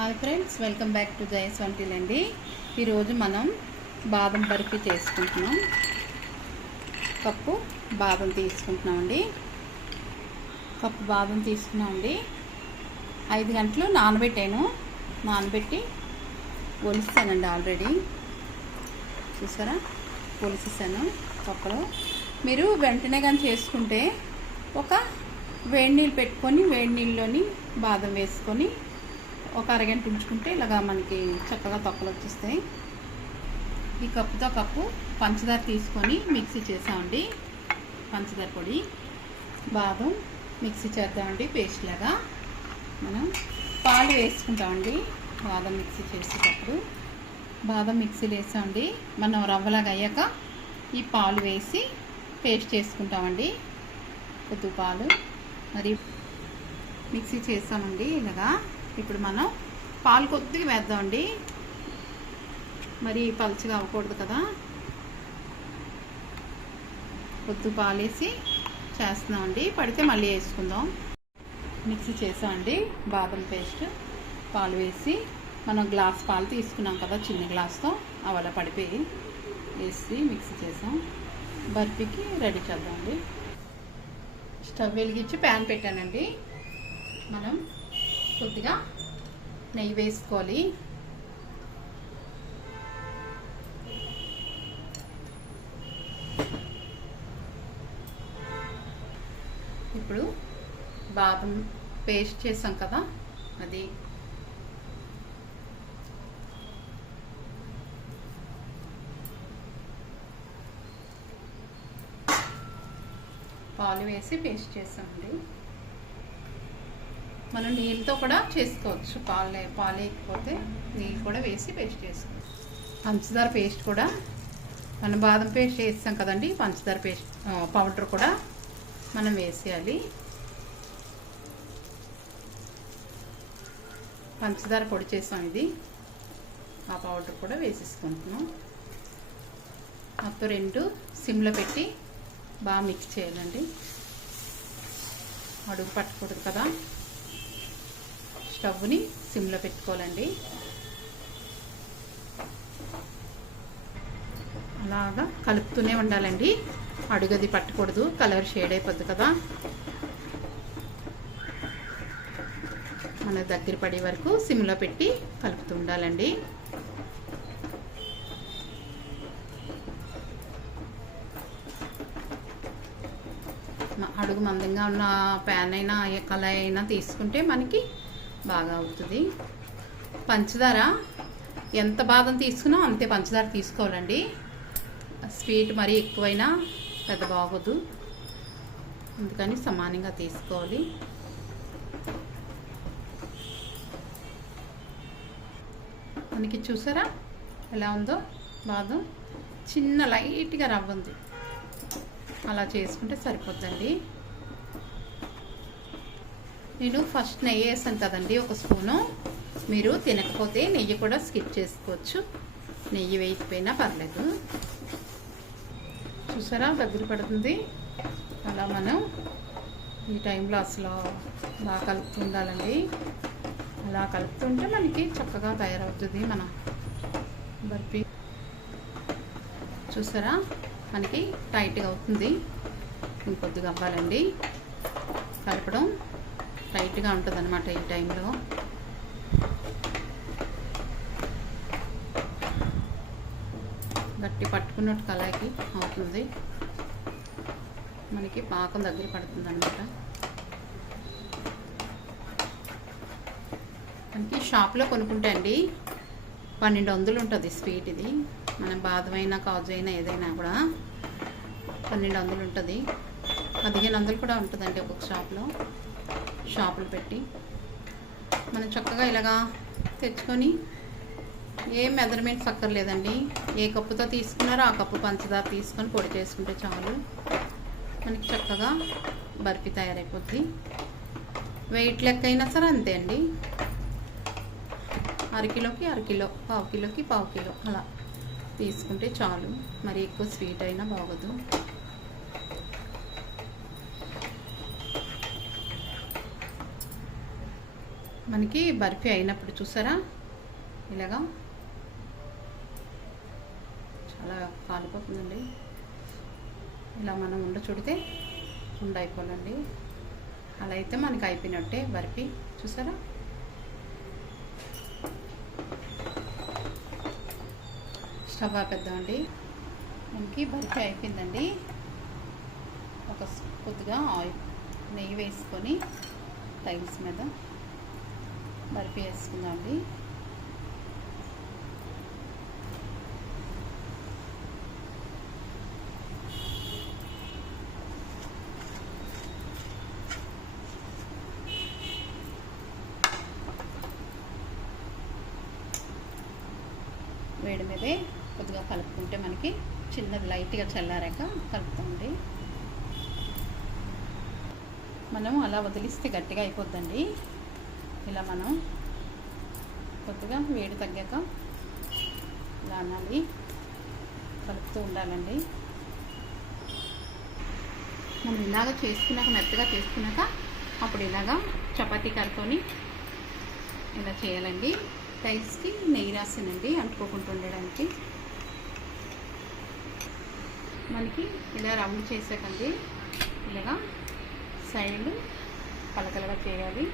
Hi friends welcome back to జయస్ వంటిల్ అండి. ఈరోజు మనం బాదం బర్ఫీ చేసుకుంటున్నాం. కప్పు బాదం తీసుకుంటున్నామండి. కప్పు బాదం తీసుకున్నామండి. ఐదు గంటలు నానబెట్టాను. నానబెట్టి ఒలిస్తానండి ఆల్రెడీ. చూసారా? ఒలిసేసాను కప్పులో. మీరు వెంటనే కానీ చేసుకుంటే ఒక వేడి నీళ్ళు పెట్టుకొని వేడి నీళ్ళలోని బాదం వేసుకొని ఒక అరగంట ఉంచుకుంటే ఇలాగా మనకి చక్కగా తొక్కలు వచ్చేస్తాయి. ఈ కప్పుతో కప్పు పంచదార తీసుకొని మిక్సీ చేసామండి. పంచదార పొడి బాదం మిక్సీ చేద్దామండి పేస్ట్ లాగా. మనం పాలు వేసుకుంటామండి బాదం మిక్సీ చేసేటప్పుడు. బాదం మిక్సీలు వేసామండి. మనం రవ్వలాగా అయ్యాక ఈ పాలు వేసి పేస్ట్ చేసుకుంటామండి. కొద్ది పాలు. మరి మిక్సీ చేస్తామండి ఇలాగా. ఇప్పుడు మనం పాలు కొద్దిగా వేద్దామండి. మరి పలుచగా అవ్వకూడదు కదా. కొద్ది పాలు వేసి చేస్తున్నామండి. పడితే మళ్ళీ వేసుకుందాం. మిక్సీ చేసామండి. బాదం పేస్ట్ పాలు వేసి మనం గ్లాస్ పాలు తీసుకున్నాం కదా చిన్న గ్లాస్తో. అవల పడిపోయి వేసి మిక్సీ చేసాం. బర్ఫీకి రెడీ చేద్దామండి. స్టవ్ వెలిగించి ప్యాన్ పెట్టానండి. మనం కొద్దిగా నెయ్యి వేసుకోవాలి. ఇప్పుడు బాదం పేస్ట్ చేసాం కదా అది పాలు వేసి పేస్ట్ చేసామండి. మనం నీళ్ళతో కూడా చేసుకోవచ్చు. పాలు పాలు లేకపోతే నీళ్ళు కూడా వేసి పేస్ట్ చేసుకోవచ్చు. పంచదార పేస్ట్ కూడా మనం బాదం పేస్ట్ వేస్తాం కదండి పంచదార పేస్ట్ పౌడర్ కూడా మనం వేసేయాలి. పంచదార పొడి చేసాం ఇది. ఆ పౌడర్ కూడా వేసేసుకుంటున్నాం. మొత్తం రెండు సిమ్లో పెట్టి బాగా మిక్స్ చేయాలండి. అడుగు పట్టకూడదు కదా. స్టవ్ని సిమ్లో పెట్టుకోవాలండి. అలాగా కలుపుతూనే ఉండాలండి. అడుగది పట్టకూడదు కలర్ షేడ్ అయిపోద్ది కదా. మన దగ్గర పడే వరకు సిమ్లో పెట్టి కలుపుతూ ఉండాలండి. అడుగు మందంగా ఉన్న ప్యాన్ అయినా కళాయి అయినా తీసుకుంటే మనకి బాగా అవుతుంది పంచదార ఎంత బాదం తీసుకున్నా అంతే పంచదార తీసుకోవాలండి. స్వీట్ మరీ ఎక్కువైనా పెద్ద బాగోదు. అందుకని సమానంగా తీసుకోవాలి. మనకి చూసారా? ఎలా ఉందో బాదం. చిన్న లైట్గా రవ్వ ఉంది అలా చేసుకుంటే సరిపోద్దండి. నేను ఫస్ట్ నెయ్యి వేసాను కదండి ఒక స్పూను. మీరు తినకపోతే నెయ్యి కూడా స్కిప్ చేసుకోవచ్చు. నెయ్యి వేయకపోయినా పర్లేదు. చూసారా దగ్గర పడుతుంది. అలా మనం ఈ టైంలో అసలు బాగా కలుపుతుండాలండి అలా కలుపుతుంటే మనకి చక్కగా తయారవుతుంది మన బర్ఫీ. చూసారా? మనకి టైట్గా అవుతుంది. ఇంకొద్దిగా అవ్వాలండి. కలపడం లైట్గా ఉంటుంది అనమాట ఈ టైంలో. గట్టి పట్టుకున్నట్టు కలాకి అవుతుంది. మనకి పాకం దగ్గర పడుతుంది అనమాట మనకి షాప్లో కొనుక్కుంటే అండి పన్నెండు వందలు ఉంటుంది స్వీట్ ఇది. మనం బాధమైనా కాజు అయినా ఏదైనా కూడా పన్నెండు వందలు ఉంటుంది. పదిహేను వందలు కూడా ఉంటుందండి ఒక్కొక్క షాప్లో. షాపులు పెట్టి మనం చక్కగా ఇలాగా తెచ్చుకొని ఏం మెజర్మెంట్స్ అక్కర్లేదండి. ఏ కప్పుతో తీసుకున్నారో ఆ కప్పు పంచదార తీసుకొని పొడి చేసుకుంటే చాలు. మనకి చక్కగా బర్ఫీ తయారైపోద్ది. వెయిట్ లెక్క అయినా సరే అంతే అండి. అరకిలోకి అరకిలో పావు కిలోకి పావు కిలో అలా తీసుకుంటే చాలు. మరి ఎక్కువ స్వీట్ అయినా బాగోదు. మనకి బర్ఫీ అయినప్పుడు చూసారా? ఇలాగా. చాలా కాలిపోతుందండి. ఇలా మనం ఉండ చుడితే ఉండ అయిపోవాలండి అలా అయితే మనకి అయిపోయినట్టే బర్ఫీ. చూసారా? స్టవ్ ఆపేద్దామండి. మనకి బర్ఫీ అయిపోయిందండి. ఒక కొద్దిగా ఆయిల్ నెయ్యి వేసుకొని టైల్స్ మీద బర్ఫీ వేసుకుందామండి వేడి మీదే కొద్దిగా కలుపుకుంటే మనకి చిన్నది లైట్గా చల్లారాక కలుపుతుంది మనం అలా వదిలిస్తే గట్టిగా అయిపోద్దండి. ఇలా మనం కొద్దిగా వేడి తగ్గాక ఇలా అనాలి. కలుపుతూ ఉండాలండి. మనం ఇలాగ చేసుకున్నాక మెత్తగా చేసుకున్నాక అప్పుడు ఇలాగా చపాతీ కలుపుకొని ఇలా చేయాలండి. రైస్కి నెయ్యి రాసానండి అంటుకోకుండా ఉండడానికి. మనకి ఇలా రౌండ్ చేసాకండి. ఇలాగా సైడ్ పలకలుగా చేయాలి.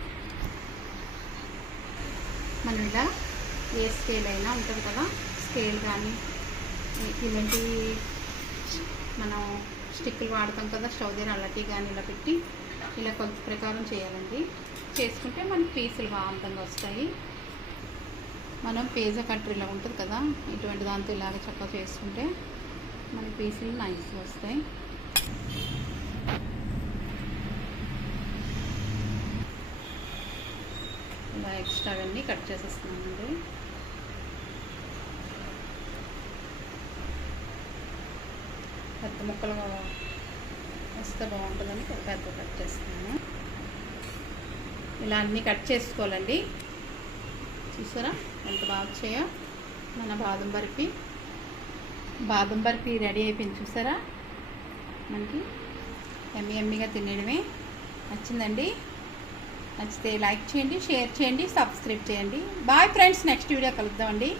మనం ఇలా ఏ స్కేల్ అయినా ఉంటుంది కదా స్కేల్ కానీ ఇలాంటి మనం స్టిక్కులు వాడతాం కదా స్టవ్ దగ్గర అల్లటి కానీ ఇలా పెట్టి ఇలా కొలత ప్రకారం చేయాలండి. చేసుకుంటే మనకి పీసులు బాగా అందంగా వస్తాయి. మనం పేజా కట్టర్ ఇలా ఉంటుంది కదా ఇటువంటి దాంతో ఇలాగ చక్కగా చేసుకుంటే మనకి పీసులు నైస్గా వస్తాయి. ఇలా ఎక్స్ట్రా అవన్నీ కట్ చేసేస్తున్నామండి పెద్ద ముక్కలు వస్తే బాగుంటుందని పెద్ద పెద్ద కట్ చేస్తున్నాను. ఇలా అన్నీ కట్ చేసుకోవాలండి. చూసారా? ఎంత బాగా వచ్చాయో? మన బాదం బర్ఫీ బాదం బర్ఫీ రెడీ అయిపోయింది చూసారా? మనకి ఎమ్మి ఎమ్మిగా తినేయడమే. నచ్చిందండి? నచ్చితే లైక్ చేయండి షేర్ చేయండి సబ్స్క్రైబ్ చేయండి. బాయ్ ఫ్రెండ్స్ నెక్స్ట్ వీడియో కలుద్దామండి.